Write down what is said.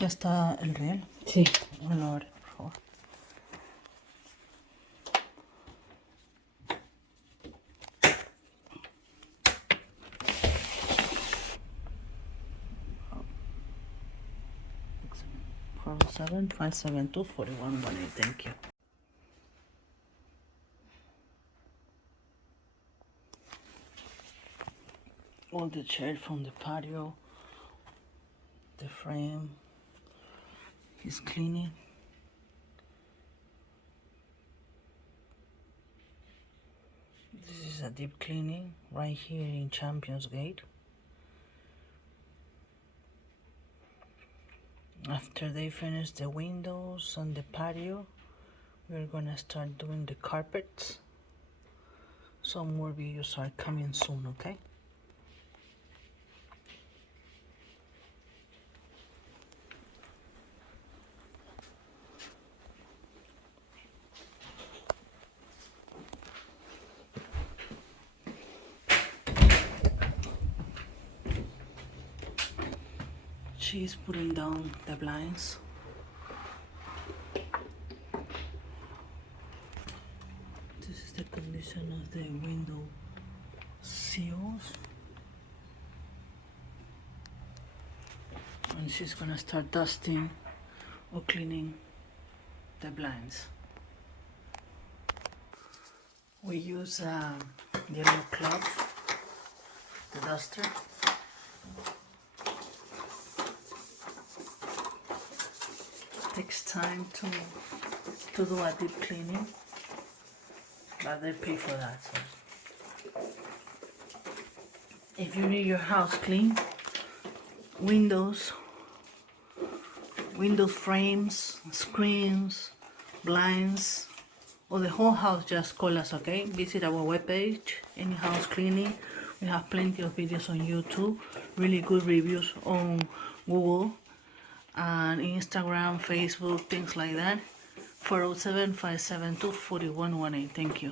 Ya está el riel. Sí. Bueno, abre, por favor. Seven 572 4118. Thank you. All the chair from the patio, the frame. He's cleaning. This is a deep cleaning right here in Champions Gate. After they finish the windows and the patio, we're gonna start doing the carpets. Some more videos are coming soon, okay? She's putting down the blinds. This is the condition of the window seals. And she's gonna start dusting or cleaning the blinds. We use yellow cloth, the duster. Takes time to do a deep cleaning, but they pay for that. So. If you need your house clean, window frames, screens, blinds, or the whole house, just call us, okay? Visit our webpage, Any House Cleaning. We have plenty of videos on YouTube, really good reviews on Google and Instagram, Facebook, things like that. 407-572-4118. Thank you.